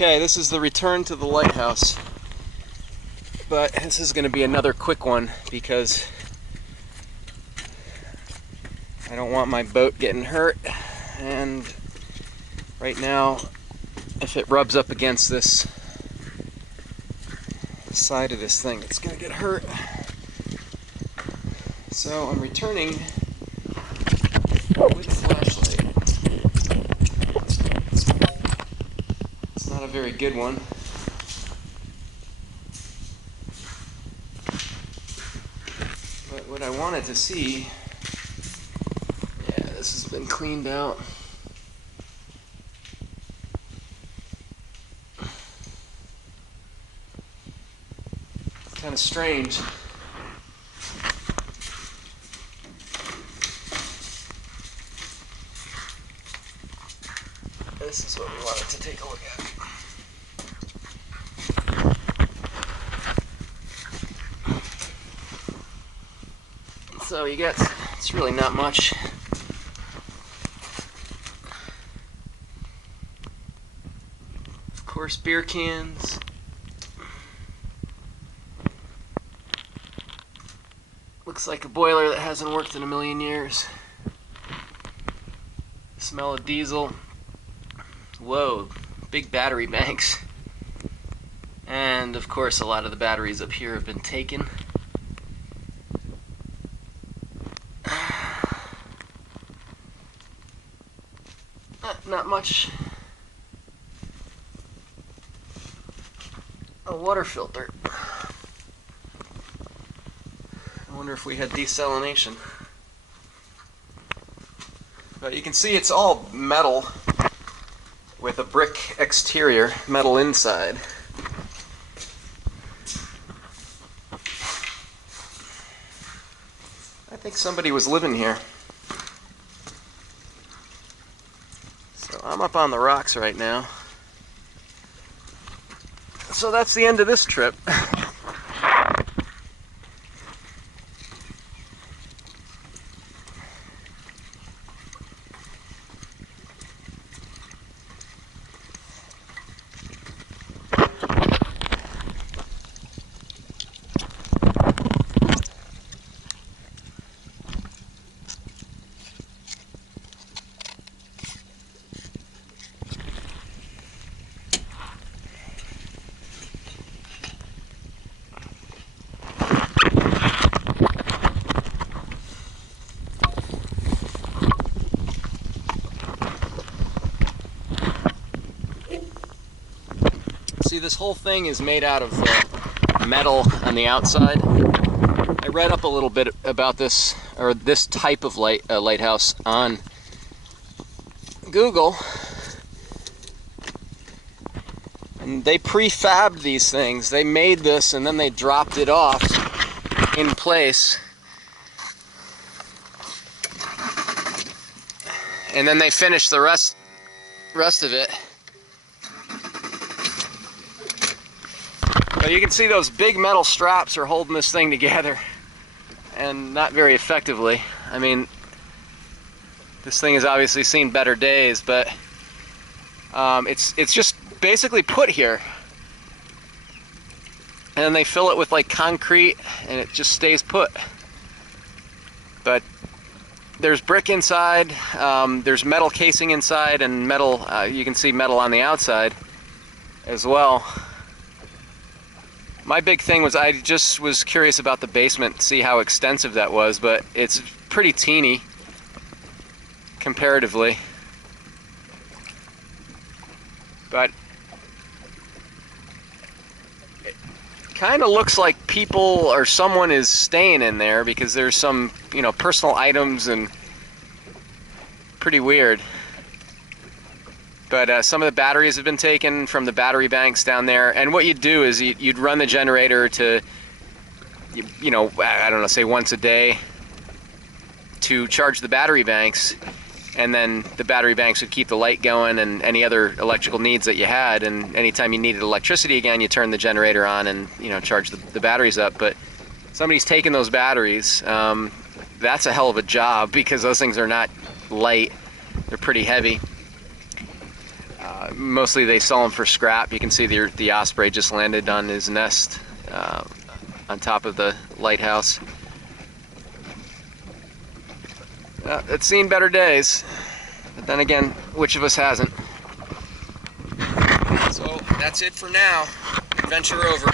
Okay, this is the return to the lighthouse, but this is going to be another quick one because I don't want my boat getting hurt, and right now if it rubs up against this side of this thing it's going to get hurt. So I'm returning with a flashlight. It's not a very good one. But what I wanted to see, yeah, this has been cleaned out. Kind of strange. This is what we wanted to take a look at. So you got, it's really not much. Of course, beer cans. Looks like a boiler that hasn't worked in a million years. Smell of diesel. Whoa, big battery banks. And of course a lot of the batteries up here have been taken. Not much. A water filter. I wonder if we had desalination. But you can see it's all metal with a brick exterior, metal inside. I think somebody was living here. So I'm up on the rocks right now. So that's the end of this trip. See, this whole thing is made out of metal on the outside. I read up a little bit about this, or this type of lighthouse on Google. And they prefabbed these things. They made this and then they dropped it off in place. And then they finished the rest of it. But you can see those big metal straps are holding this thing together, and not very effectively. I mean, this thing has obviously seen better days, but it's just basically put here, and then they fill it with like concrete, and it just stays put. But there's brick inside, there's metal casing inside, and metal. You can see metal on the outside as well. My big thing was I just was curious about the basement, see how extensive that was, but it's pretty teeny comparatively. But it kind of looks like people or someone is staying in there because there's some, you know, personal items and pretty weird. But some of the batteries have been taken from the battery banks down there. And what you'd do is you'd run the generator to, you know, I don't know, say once a day to charge the battery banks. And then the battery banks would keep the light going and any other electrical needs that you had. And anytime you needed electricity again, you turn the generator on and, you know, charge the batteries up. But somebody's taken those batteries. That's a hell of a job because those things are not light. They're pretty heavy. Mostly they sell them for scrap. You can see the osprey just landed on his nest on top of the lighthouse. It's seen better days, but then again, which of us hasn't? So that's it for now. Adventure over.